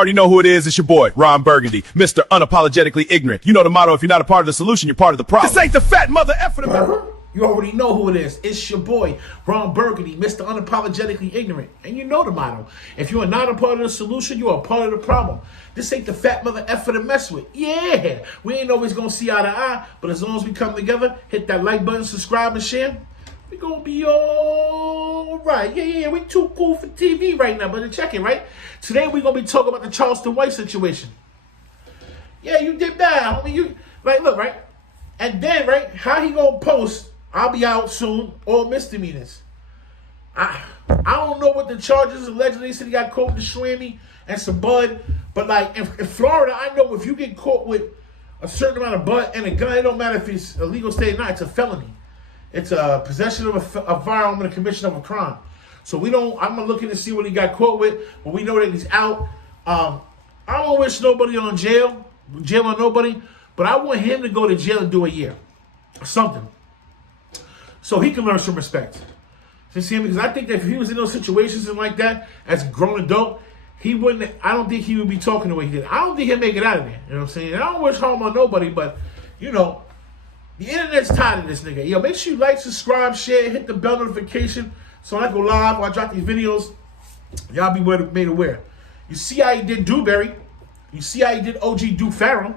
already know who it is. It's your boy, Ron Burgundy, Mr. Unapologetically Ignorant. You know the motto, if you're not a part of the solution, you're part of the problem. This ain't the fat mother effer. You already know who it is. It's your boy, Ron Burgundy, Mr. Unapologetically Ignorant. And you know the motto. If you are not a part of the solution, you are a part of the problem. This ain't the fat mother effer to mess with. Yeah, we ain't always going to see eye to eye, but as long as we come together, hit that like button, subscribe, and share, we going to be all right. Yeah, we too cool for TV right now, but check it, right? Today we going to be talking about the Charleston White situation. Yeah, you did bad, homie. You, like, look, right? And then, right, how he going to post, I'll be out soon, all misdemeanors. I don't know what the charges allegedly said he got caught with the shlammy and some bud, but like in Florida, I know if you get caught with a certain amount of bud and a gun, it don't matter if it's a legal state or not, it's a felony. It's a possession of a firearm and a commission of a crime. So I'm looking to see what he got caught with, but we know that he's out. I don't wish nobody on jail on nobody, but I want him to go to jail and do a year or something, so he can learn some respect. You see, because I think that if he was in those situations and like that, as a grown adult, I don't think he would be talking the way he did. I don't think he'll make it out of there. You know what I'm saying? I don't wish harm on nobody, but, you know, the internet's tired of this nigga. Yo, make sure you like, subscribe, share, hit the bell notification so when I go live or I drop these videos, y'all be made aware. You see how he did Dewberry. You see how he did OG Duke Farrell.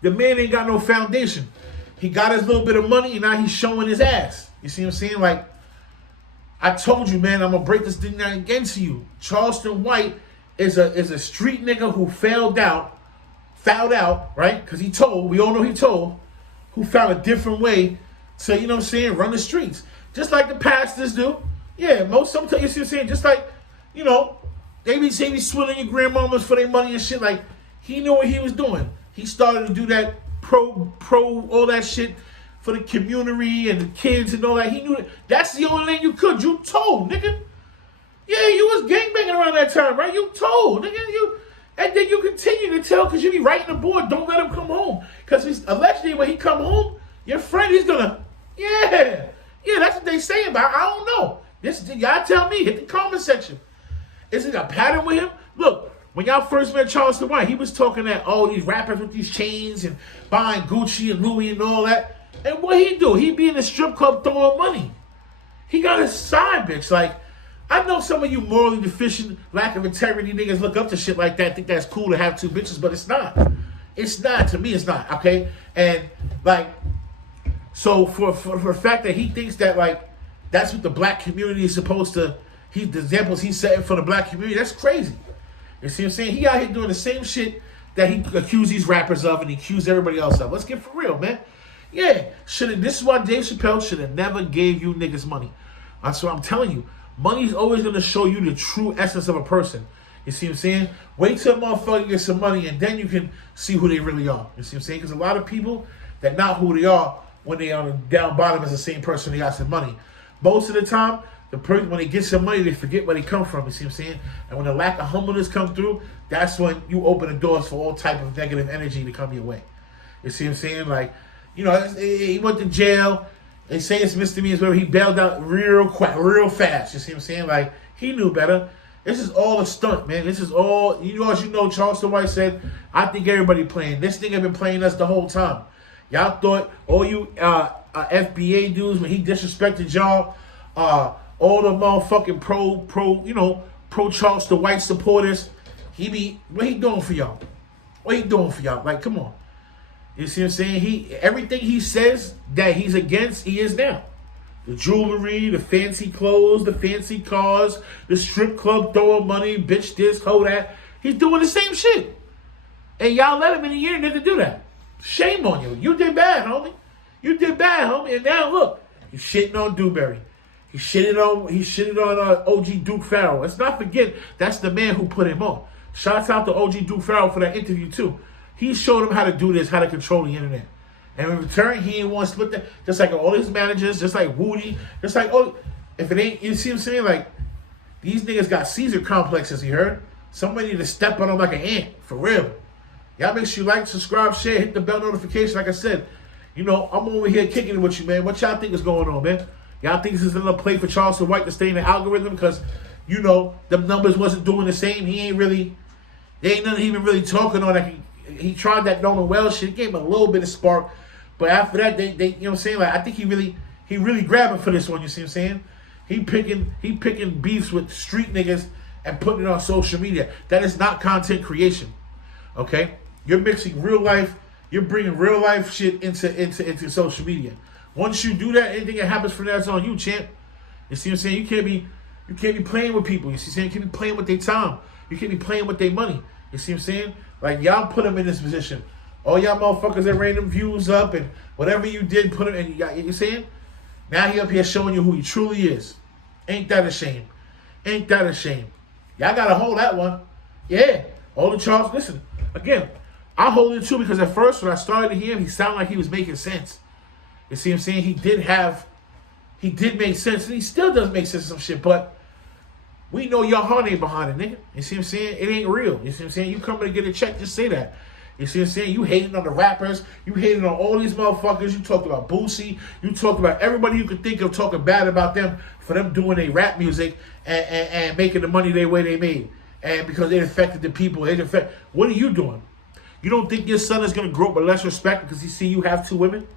The man ain't got no foundation. He got his little bit of money, and now he's showing his ass. You see what I'm saying? Like, I told you, man, I'm going to break this thing down again to you. Charleston White is a street nigga who fouled out, right? Because we all know he told, who found a different way to, you know what I'm saying, run the streets. Just like the pastors do. Yeah, sometimes, you see what I'm saying? Just like, you know, they be swilling your grandmamas for their money and shit. Like, he knew what he was doing. He started to do that pro, all that shit for the community and the kids and all that. He knew that's the only thing you could. You told, nigga. Yeah, you was gangbanging around that time, right? You told, nigga. And then you continue to tell because you be writing the board, don't let him come home. Because allegedly when he come home, your friend, he's gonna, yeah, that's what they say about. I don't know. Y'all tell me, hit the comment section. Is it a pattern with him? Look, when y'all first met Charleston White, he was talking that, these rappers with these chains and buying Gucci and Louis and all that. And what he do? He be in the strip club throwing money. He got his side bitch. Like, I know some of you morally deficient, lack of integrity niggas look up to shit like that, think that's cool to have two bitches, but it's not. It's not. To me, it's not, okay? And, like, so for the fact that he thinks that, like, that's what the black community is supposed to, the examples he's setting for the black community, that's crazy. You see what I'm saying? He out here doing the same shit that he accused these rappers of and he accused everybody else of. Let's get for real, man. Yeah, this is why Dave Chappelle should have never gave you niggas money. That's what I'm telling you. Money's always going to show you the true essence of a person. You see what I'm saying? Wait till a motherfucker gets some money and then you can see who they really are. You see what I'm saying? Because a lot of people, that not who they are when they are down bottom is the same person they got some money. Most of the time, when they get some money, they forget where they come from. You see what I'm saying? And when the lack of humbleness comes through, that's when you open the doors for all type of negative energy to come your way. You see what I'm saying? Like, you know, he went to jail. They say it's misdemeanors where he bailed out real fast. You see what I'm saying? Like, he knew better. This is all a stunt, man. This is all, as you know, Charleston White said, I think everybody playing. This nigga been playing us the whole time. Y'all thought, all you FBA dudes, when he disrespected y'all, all the motherfucking pro Charleston White supporters, what he doing for y'all? What he doing for y'all? Like, come on. You see what I'm saying? Everything he says that he's against, he is now. The jewelry, the fancy clothes, the fancy cars, the strip club throwing money, bitch this, hoe that. He's doing the same shit. And y'all let him in a year nigga do that. Shame on you. You did bad, homie. You did bad, homie. And now look, you shitting on Dewberry. He shitted on OG Duke Farrell. Let's not forget, that's the man who put him on. Shouts out to OG Duke Farrell for that interview too. He showed him how to do this, how to control the internet. And in return, he ain't want to split that. Just like all his managers, just like Woody, just like, if it ain't, you see what I'm saying? Like, these niggas got Caesar complexes, you heard? Somebody need to step on them like an ant, for real. Y'all make sure you like, subscribe, share, hit the bell notification. Like I said, I'm over here kicking it with you, man. What y'all think is going on, man? Y'all think this is another play for Charleston White to stay in the algorithm because, them numbers wasn't doing the same. He ain't really They ain't nothing even really talking on that. He tried that Nolan Wells shit. It gave him a little bit of spark. But after that, they you know what I'm saying? Like, I think he really grabbing for this one, you see what I'm saying? He picking beefs with street niggas and putting it on social media. That is not content creation. Okay? You're mixing real life, you're bringing real life shit into social media. Once you do that, anything that happens from that's on you, champ. You see what I'm saying? You can't be playing with people. You see what I'm saying? You can't be playing with their time. You can't be playing with their money. You see what I'm saying? Like, y'all put them in this position. All y'all motherfuckers that ran them views up and whatever you did, put them in. You saying? Now he up here showing you who he truly is. Ain't that a shame? Ain't that a shame? Y'all gotta hold that one. Yeah. Hold the Charles. Listen, again, I hold it too because at first when I started to hear him, he sounded like he was making sense. You see what I'm saying? He did make sense, and he still does make sense of some shit, but we know your heart ain't behind it, nigga. You see what I'm saying? It ain't real. You see what I'm saying? You coming to get a check, just say that. You see what I'm saying? You hating on the rappers. You hating on all these motherfuckers. You talked about Boosie. You talked about everybody you could think of talking bad about them for them doing their rap music and making the money they way they made. And because they affected the people. What are you doing? You don't think your son is going to grow up with less respect because he see you have two women?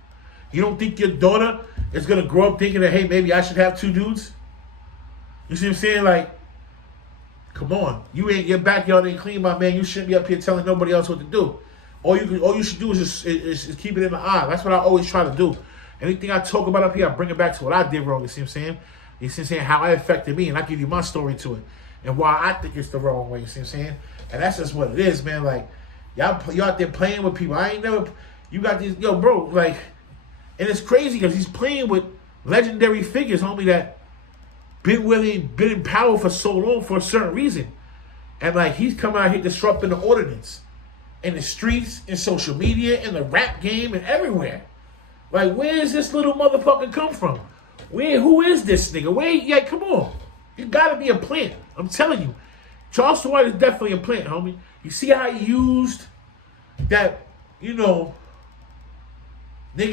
You don't think your daughter is going to grow up thinking that, hey, maybe I should have two dudes? You see what I'm saying? Like, come on. Your backyard ain't clean, my man. You shouldn't be up here telling nobody else what to do. All you should do is just keep it in the eye. That's what I always try to do. Anything I talk about up here, I bring it back to what I did wrong. You see what I'm saying? You see what I'm saying? How it affected me, and I give you my story to it. And why I think it's the wrong way. You see what I'm saying? And that's just what it is, man. Like, y'all out there playing with people. You got these, yo, bro, like, and it's crazy because he's playing with legendary figures, homie, that been in power for so long for a certain reason. And, like, he's coming out here disrupting the ordinance in the streets, in social media, in the rap game, and everywhere. Like, where does this little motherfucker come from? Who is this nigga? Come on. You gotta be a plant. I'm telling you. Charleston White is definitely a plant, homie. You see how he used that, nigga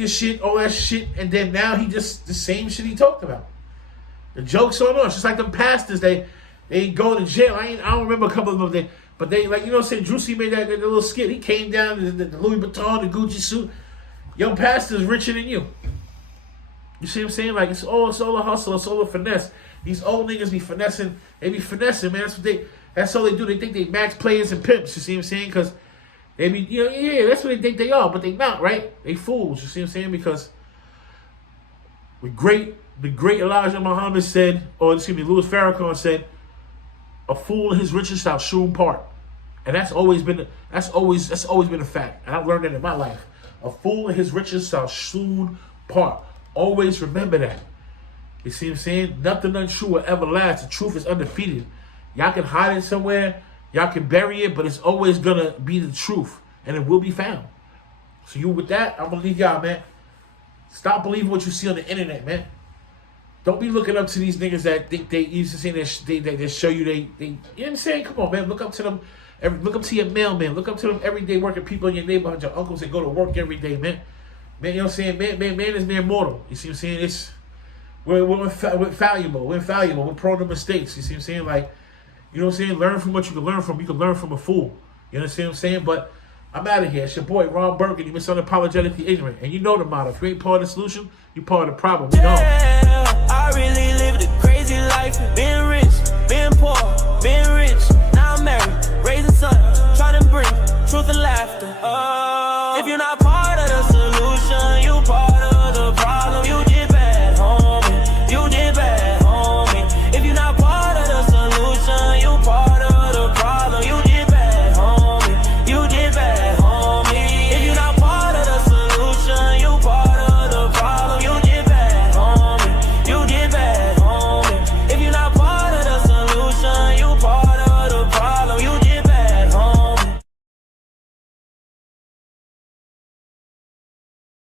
shit, all that shit, and then now he just, the same shit he talked about. The joke's on us. Just like them pastors, they go to jail. I don't remember a couple of them, but they, like, Drusy made that little skit. He came down in the Louis Vuitton, the Gucci suit. Your pastor's richer than you. You see what I'm saying? Like, it's all a hustle. It's all a finesse. These old niggas be finessing. They be finessing, man. That's all they do. They think they max players and pimps. You see what I'm saying? Because they be, that's what they think they are, but they not, right? They fools. You see what I'm saying? Because the great Elijah Muhammad said, Louis Farrakhan said, a fool and his riches shall soon part. And that's always been a fact. And I've learned that in my life. A fool and his riches shall soon part. Always remember that. You see what I'm saying? Nothing untrue will ever last. The truth is undefeated. Y'all can hide it somewhere. Y'all can bury it, but it's always going to be the truth. And it will be found. So with that, I'm going to leave y'all, man. Stop believing what you see on the internet, man. Don't be looking up to these niggas that think they used to say they show you they you know what I'm saying? Come on, man. Look up to them. Look up to your mailman. Look up to them everyday working people in your neighborhood, your uncles that go to work every day, man. Man, you know what I'm saying? Man is mere mortal. You see what I'm saying? We're fallible. We're infallible. We're prone to mistakes. You see what I'm saying? Like, you know what I'm saying? Learn from what you can learn from. You can learn from a fool. You understand what I'm saying? But I'm out of here. It's your boy, Ron Burgundy, Mr. Unapologetically Ignorant. And you know the motto. If you ain't part of the solution, you're part of the problem. We know. Yeah, I really lived a crazy life. Being rich, being poor, being rich. Now I'm married, raising sons, trying to bring truth and laughter.